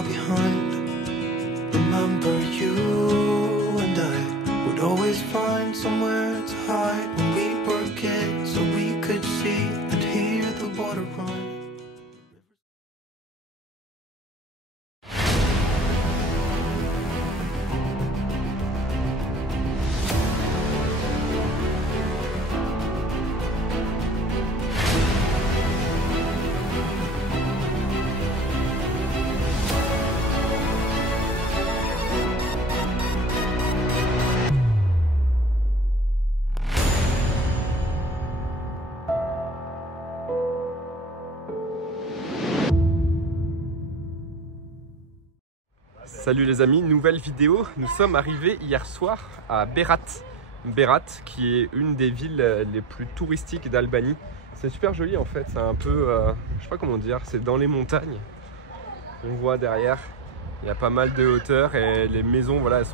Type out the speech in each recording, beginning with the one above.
all behind. Remember you and I would always find somewhere to hide when we were kids, so we could see and hear the water run. Salut les amis, nouvelle vidéo. Nous sommes arrivés hier soir à Berat. Berat qui est une des villes les plus touristiques d'Albanie. C'est super joli en fait, c'est un peu, je sais pas comment dire, c'est dans les montagnes. On voit derrière, il y a pas mal de hauteur et les maisons, voilà, elles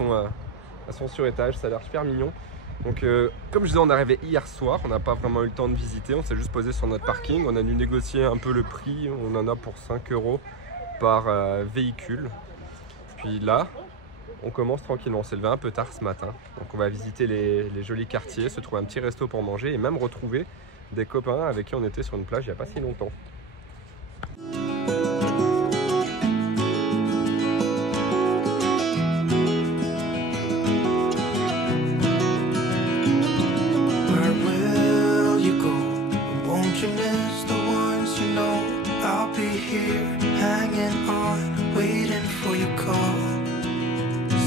sont sur étage, ça a l'air super mignon. Donc comme je disais, on est arrivé hier soir, on n'a pas vraiment eu le temps de visiter, on s'est juste posé sur notre parking. On a dû négocier un peu le prix, on en a pour 5 € par véhicule. Puis là, on commence tranquillement, on s'est levé un peu tard ce matin. Donc on va visiter les jolis quartiers, se trouver un petit resto pour manger et même retrouver des copains avec qui on était sur une plage il n'y a pas si longtemps. Where will you go? Won't you miss the ones you know? I'll be here, hanging on, waiting for your call.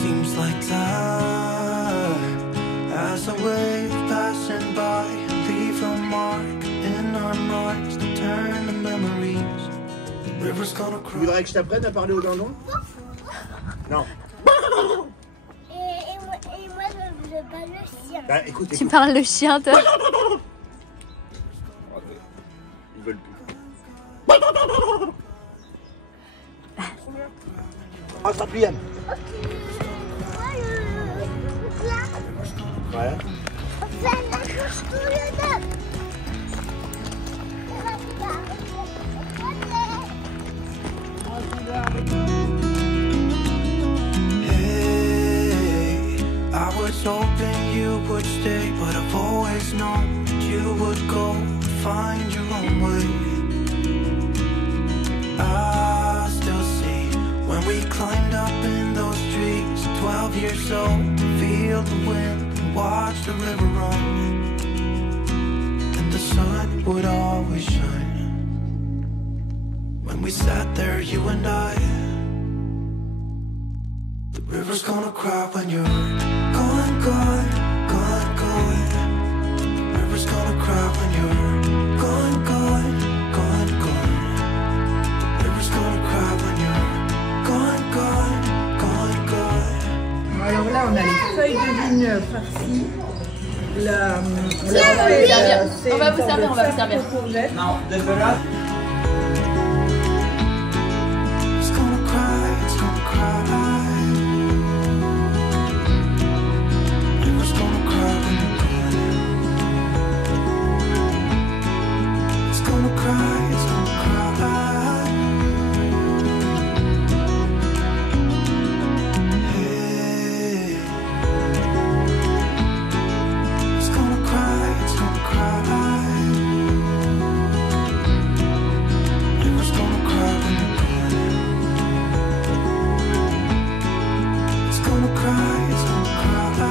Seems like time as a wave passing by, leave a mark in our marks to turn the memories. The river's gonna Tu cry. voudrais que je t'apprenne à parler au dindon? Non. Et moi je parle le chien. Bah écoute, Tu parles le chien, toi? Ils veulent tout. Ah, quatrième. Ouais. On fait la course tous les deux. Hey, I was hoping you would stay, but I've always known that you would go and find your own way. I still see when we climbed up in those trees, 12 years old, to feel the wind and watch the river run. And the sun would always shine when we sat there, you and I. The river's gonna cry when you're gone, gone, gone, gone. The river's gonna cry when you're gone, gone, gone, gone. The river's gonna cry when you're gone, gone, gone, gone. Alors là, on a les feuilles de vigne farcies. On va vous servir, on va vous servir. Non, désolé. It's gonna cry, it's gonna cry. The river's gonna cry when you're gone. It's gonna cry, it's gonna cry. Hey. It's gonna cry, it's gonna cry. The river's gonna cry when you're gone. It's gonna cry, it's gonna cry.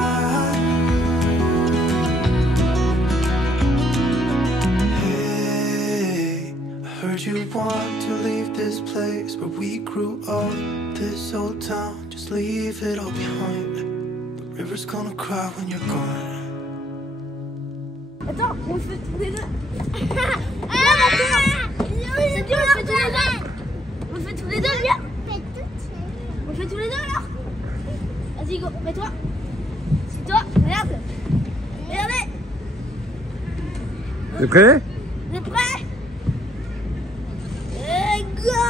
Hey, I heard you want to leave this place where we grew up, this old town, just leave it all behind. The river's gonna cry when you're gone. Attends, on fait tous les deux. C'est bien, on fait tous les deux. On fait tous les deux, viens. On fait tous les deux alors. Vas-y, go, mets-toi. C'est toi, regarde. Regardez. T'es prêt? T'es prêt? Et go.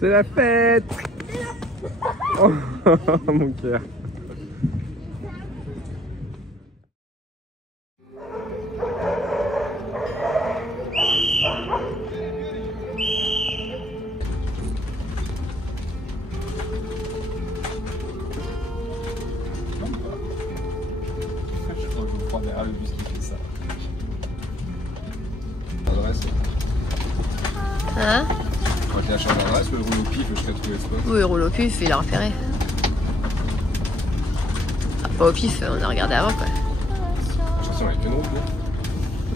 C'est la fête! Oh, mon cœur. Je prends derrière le bus qui fait ça. L'adresse. Hein? Quand il a changé d'adresse, le rouleau pif, je serais trouvé ce poste. Oui, roule au pif, il a repéré. Ah, pas au pif, on a regardé avant quoi. Attention, avec une route, non?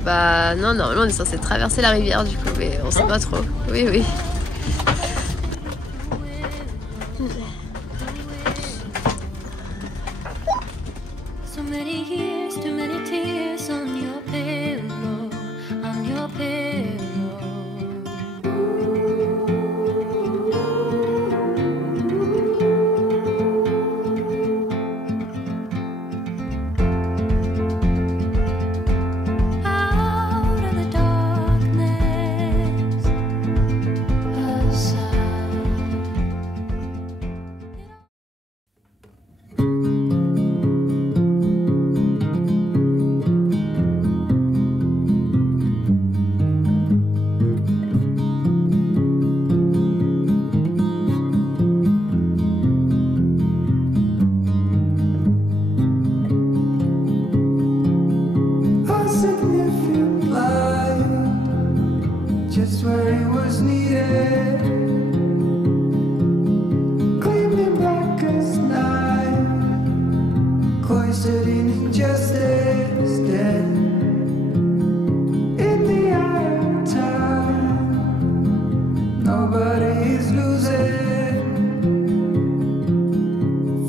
Bah non, normalement on est censé traverser la rivière du coup, mais on sait pas trop. Oui, oui. So many years, too many tears on your pillow, on your pillow. Out of the darkness, aside. A significant light, just where it was needed. Gleaming black as night, cloistered in injustice, dead in the eye of time. Nobody is losing.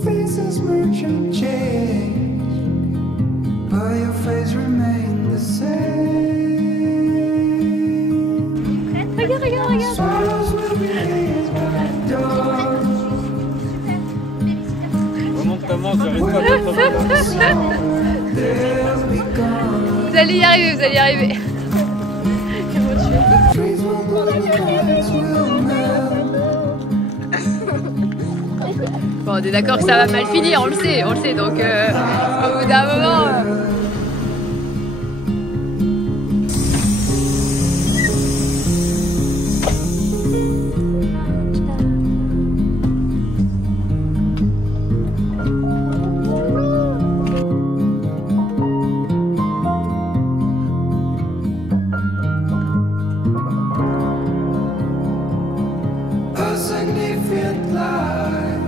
Faces merge and change, but your face remains the same. Regarde, regarde, regarde. Sorrows will be his by dawn. Remonte ta main, j'arrive pas à mettre They'll be gone. Vous allez y arriver, vous allez y arriver. Trees will bloom, clouds will melt. Bon, on est d'accord que ça va mal finir, on le sait, donc au bout d'un moment. A significant light,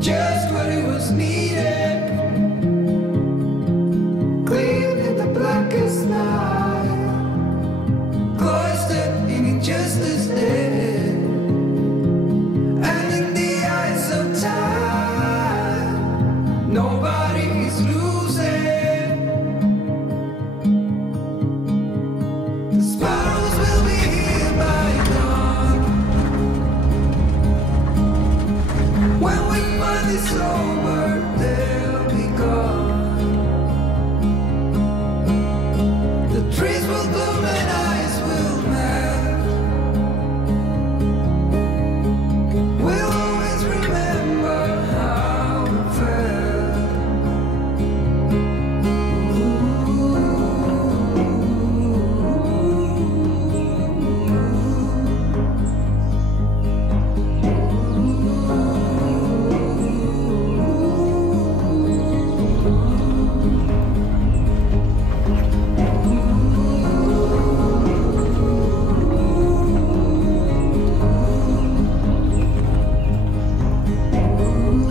just what it was needed. Clean in the blackest night, cloistered in injustice dead. And in the eyes of time, nobody is losing. The sparrows will be here by dawn. When we find this over, they'll be gone. The trees will bloom and ice will melt. We'll always remember how it felt.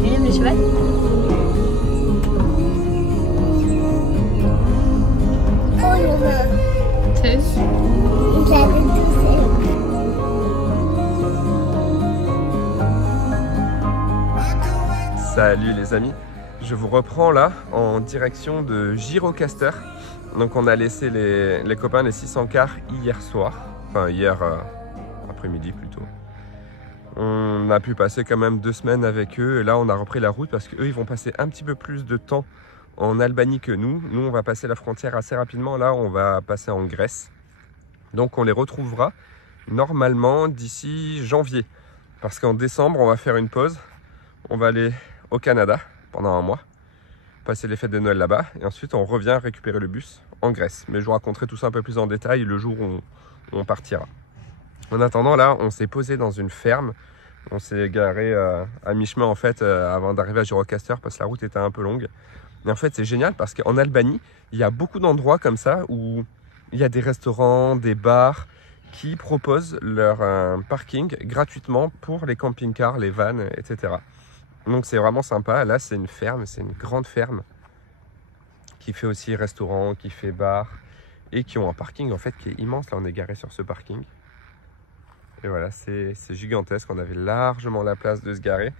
William le cheval. Salut les amis, je vous reprends là en direction de Gyrocaster. Donc on a laissé les copains les 600 cars hier soir, enfin hier après-midi plutôt. On a pu passer quand même 2 semaines avec eux et là on a repris la route parce qu'eux ils vont passer un petit peu plus de temps en Albanie que nous. Nous on va passer la frontière assez rapidement, là on va passer en Grèce. Donc on les retrouvera normalement d'ici janvier. Parce qu'en décembre, on va faire une pause. On va aller au Canada pendant un mois, passer les fêtes de Noël là-bas. Et ensuite, on revient récupérer le bus en Grèce. Mais je vous raconterai tout ça un peu plus en détail le jour où on partira. En attendant, là, on s'est posé dans une ferme. On s'est garé à mi-chemin en fait avant d'arriver à Gjirokastër parce que la route était un peu longue. Mais en fait, c'est génial parce qu'en Albanie, il y a beaucoup d'endroits comme ça où il y a des restaurants, des bars qui proposent leur parking gratuitement pour les camping-cars, les vannes, etc. Donc c'est vraiment sympa. Là, c'est une ferme, c'est une grande ferme qui fait aussi restaurant, qui fait bar et qui ont un parking en fait qui est immense. Là, on est garé sur ce parking. Et voilà, c'est gigantesque. On avait largement la place de se garer.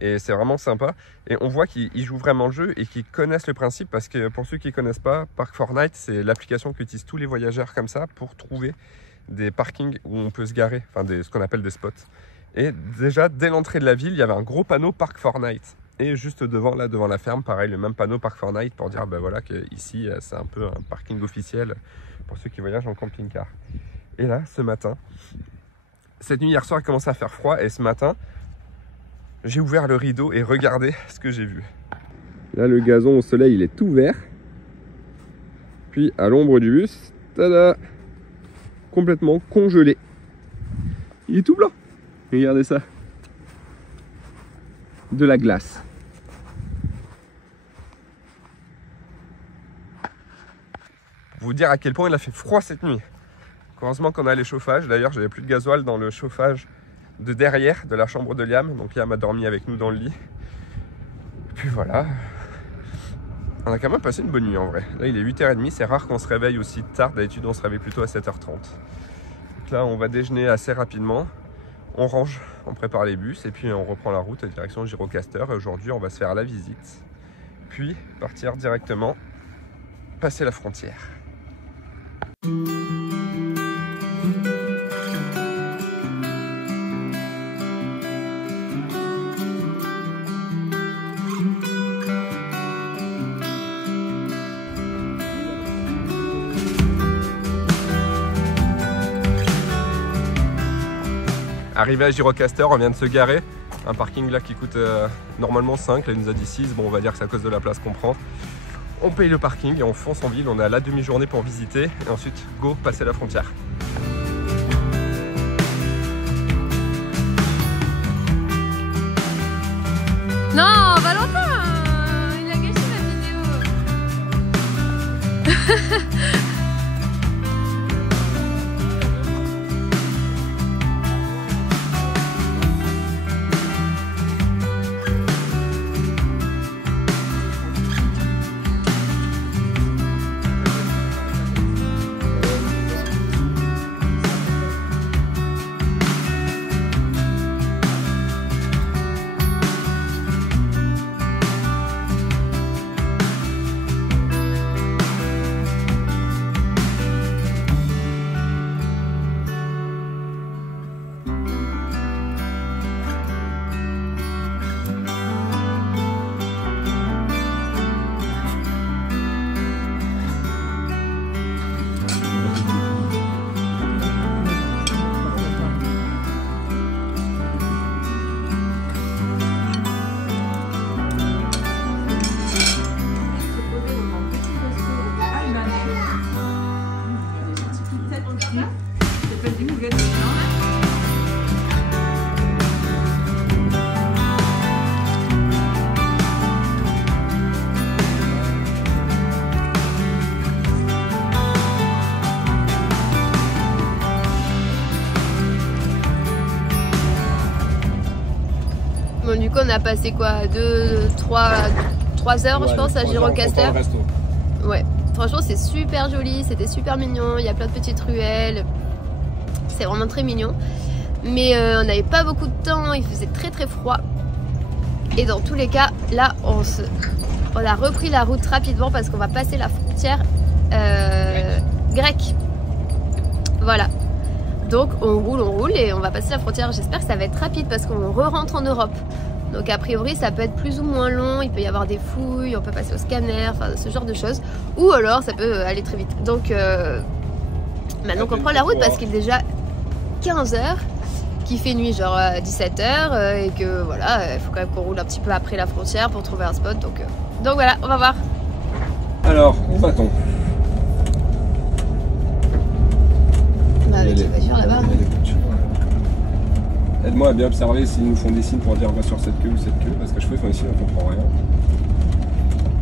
Et c'est vraiment sympa. Et on voit qu'ils jouent vraiment le jeu et qu'ils connaissent le principe. Parce que pour ceux qui ne connaissent pas, Park4Night, c'est l'application qu'utilisent tous les voyageurs comme ça pour trouver des parkings où on peut se garer. Enfin, ce qu'on appelle des spots. Et déjà, dès l'entrée de la ville, il y avait un gros panneau Park4Night. Et juste devant, là, devant la ferme, pareil, le même panneau Park4Night pour dire ben voilà, qu'ici, c'est un peu un parking officiel pour ceux qui voyagent en camping-car. Et là, ce matin... Cette nuit, hier soir, il commençait à faire froid et ce matin, j'ai ouvert le rideau et regardez ce que j'ai vu. Là, le gazon au soleil, il est tout vert. Puis, à l'ombre du bus, tada, complètement congelé. Il est tout blanc. Regardez ça. De la glace. Pour vous dire à quel point il a fait froid cette nuit. Heureusement qu'on a les chauffages. D'ailleurs, j'avais plus de gasoil dans le chauffage de derrière de la chambre de Liam. Donc Liam a dormi avec nous dans le lit. Et puis voilà. On a quand même passé une bonne nuit en vrai. Là, il est 8h30. C'est rare qu'on se réveille aussi tard. D'habitude, on se réveille plutôt à 7h30. Donc là, on va déjeuner assez rapidement. On range, on prépare les bus et puis on reprend la route direction Gjirokastër. Et aujourd'hui, on va se faire la visite. Puis partir directement, passer la frontière. Arrivé à Gjirokastër, on vient de se garer. Un parking là qui coûte normalement 5, là il nous a dit 6, bon on va dire que c'est à cause de la place qu'on prend. On paye le parking et on fonce en ville, on a la demi-journée pour visiter et ensuite go passer la frontière. Non, Valentin, il a gâché ma vidéo. Bon, du coup, on a passé quoi, 3 heures, je pense, à Gjirokastër. Ouais, franchement, c'est super joli, c'était super mignon. Il y a plein de petites ruelles. C'est vraiment très mignon. Mais on n'avait pas beaucoup de temps, il faisait très très froid. Et dans tous les cas, là, on a repris la route rapidement parce qu'on va passer la frontière grecque. Voilà. Donc on roule et on va passer la frontière. J'espère que ça va être rapide parce qu'on re-rentre en Europe. Donc a priori ça peut être plus ou moins long, il peut y avoir des fouilles, on peut passer au scanner, enfin ce genre de choses. Ou alors ça peut aller très vite. Donc maintenant on prend la route parce qu'il est déjà 15h. qu'il fait nuit, genre à 17h, et que voilà, il faut quand même qu'on roule un petit peu après la frontière pour trouver un spot. Donc voilà, on va voir. Alors, où va-t-on? Bah, avec les voitures là-bas. Aide-moi à bien observer s'ils nous font des signes pour dire on va sur cette queue ou cette queue, parce qu'à chaque fois ils font des signes, on comprend rien.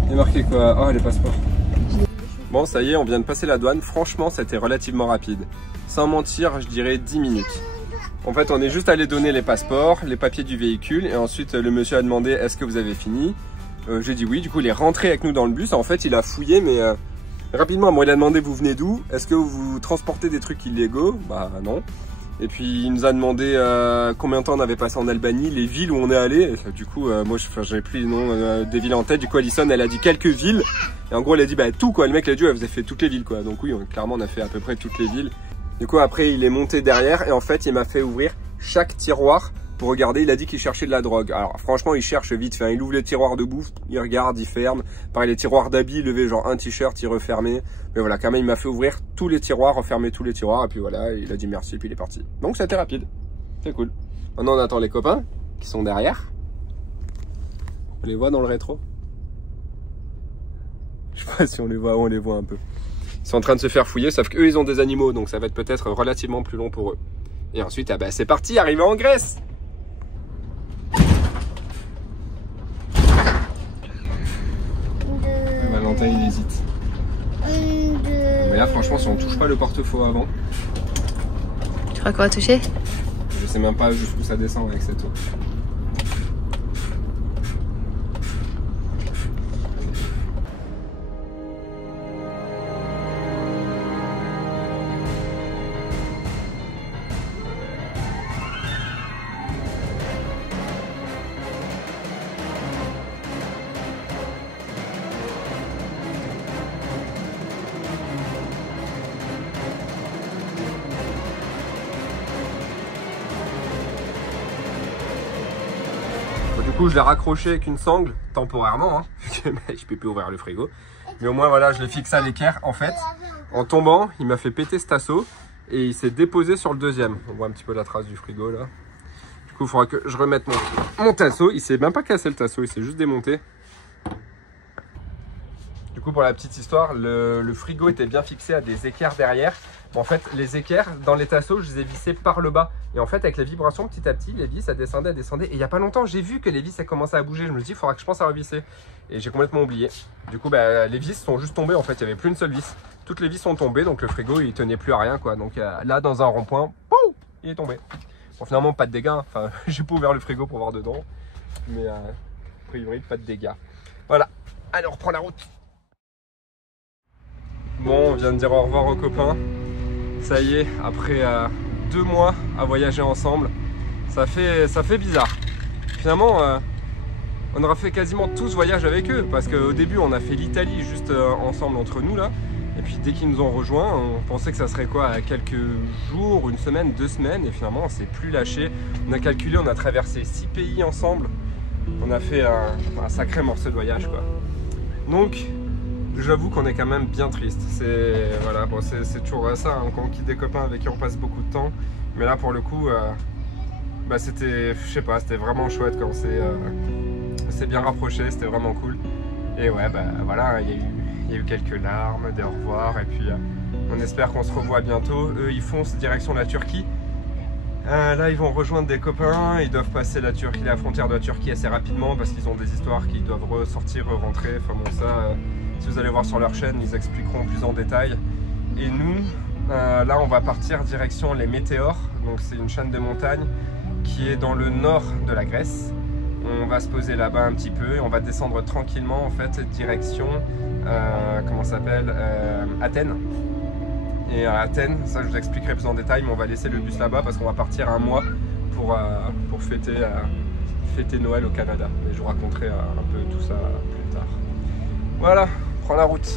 Il est marqué quoi? Oh, les passeports. Bon, ça y est, on vient de passer la douane. Franchement, c'était relativement rapide. Sans mentir, je dirais 10 minutes. En fait, on est juste allé donner les passeports, les papiers du véhicule, et ensuite le monsieur a demandé est-ce que vous avez fini? J'ai dit oui, du coup il est rentré avec nous dans le bus. En fait, il a fouillé, mais rapidement. Moi, il a demandé vous venez d'où? Est-ce que vous transportez des trucs illégaux? Bah non. Et puis il nous a demandé combien de temps on avait passé en Albanie, les villes où on est allé. Et, du coup, moi j'avais plus les noms des villes en tête. Du coup, Alison elle a dit quelques villes. Et en gros, elle a dit bah tout quoi. Le mec a dit vous avez fait toutes les villes quoi. Donc oui, clairement on a fait à peu près toutes les villes. Du coup, après il est monté derrière et en fait il m'a fait ouvrir chaque tiroir pour regarder. Il a dit qu'il cherchait de la drogue. Alors franchement, il cherche vite fait. Il ouvre les tiroirs de bouffe, il regarde, il ferme. Pareil, les tiroirs d'habits, il levait genre un t-shirt, il refermait. Mais voilà, quand même, il m'a fait ouvrir tous les tiroirs, refermer tous les tiroirs. Et puis voilà, il a dit merci, puis il est parti. Donc c'était rapide. C'est cool. Maintenant, on attend les copains qui sont derrière. On les voit dans le rétro. Je sais pas si on les voit, on les voit un peu. Ils sont en train de se faire fouiller, sauf qu'eux, ils ont des animaux. Donc ça va être peut-être relativement plus long pour eux. Et ensuite, ah bah, c'est parti, arrivé en Grèce. Valentin il hésite. Mais là franchement si on touche pas le porte-faux avant. Tu crois qu'on va toucher? Je sais même pas jusqu'où ça descend avec cette eau. Du coup, je l'ai raccroché avec une sangle, temporairement, hein, je peux plus ouvrir le frigo. Mais au moins, voilà, je l'ai fixé à l'équerre. En fait, en tombant, il m'a fait péter ce tasseau et il s'est déposé sur le deuxième. On voit un petit peu la trace du frigo, là. Du coup, il faudra que je remette mon tasseau. Il s'est même pas cassé le tasseau, il s'est juste démonté. Du coup, pour la petite histoire, le frigo était bien fixé à des équerres derrière. En fait, les équerres, dans les tasseaux, je les ai vissés par le bas. Et en fait, avec la vibration, petit à petit, les vis, ça descendait, Et il n'y a pas longtemps, j'ai vu que les vis, ça commençait à bouger. Je me suis dit, il faudra que je pense à revisser. Et j'ai complètement oublié. Du coup, bah, les vis sont juste tombées. En fait, il n'y avait plus une seule vis. Toutes les vis sont tombées, donc le frigo, il tenait plus à rien, quoi. Donc là, dans un rond-point, il est tombé. Bon, finalement, pas de dégâts. Enfin, j'ai pas ouvert le frigo pour voir dedans. Mais a priori, pas de dégâts. Voilà. Allez, on reprend la route. Bon, on vient de dire au revoir aux copains. Ça y est, après 2 mois à voyager ensemble, ça fait bizarre. Finalement, on aura fait quasiment tout ce voyage avec eux, parce qu'au début, on a fait l'Italie juste ensemble entre nous là. Et puis dès qu'ils nous ont rejoints, on pensait que ça serait quoi, quelques jours, une semaine, 2 semaines, et finalement on s'est plus lâché. On a calculé, on a traversé 6 pays ensemble. On a fait un sacré morceau de voyage, quoi. Donc, j'avoue qu'on est quand même bien triste. Voilà, bon, c'est toujours ça, hein, quand on quitte des copains avec qui on passe beaucoup de temps. Mais là, pour le coup, bah, c'était, je sais pas, c'était vraiment chouette quand on s'est bien rapproché, c'était vraiment cool. Et ouais, bah voilà, il y a eu quelques larmes, des au revoir, et puis on espère qu'on se revoit bientôt. Eux, ils foncent direction la Turquie. Là, ils vont rejoindre des copains, ils doivent passer la frontière de la Turquie assez rapidement parce qu'ils ont des histoires qu'ils doivent ressortir, rentrer. Enfin bon, ça, si vous allez voir sur leur chaîne, ils expliqueront plus en détail. Et nous, là, on va partir direction les Météores. Donc, c'est une chaîne de montagnes qui est dans le nord de la Grèce. On va se poser là-bas un petit peu et on va descendre tranquillement, en fait, direction, comment ça s'appelle, Athènes. Et à Athènes, ça je vous expliquerai plus en détail, mais on va laisser le bus là-bas parce qu'on va partir un mois pour fêter Noël au Canada. Et je vous raconterai un peu tout ça plus tard. Voilà, prends la route.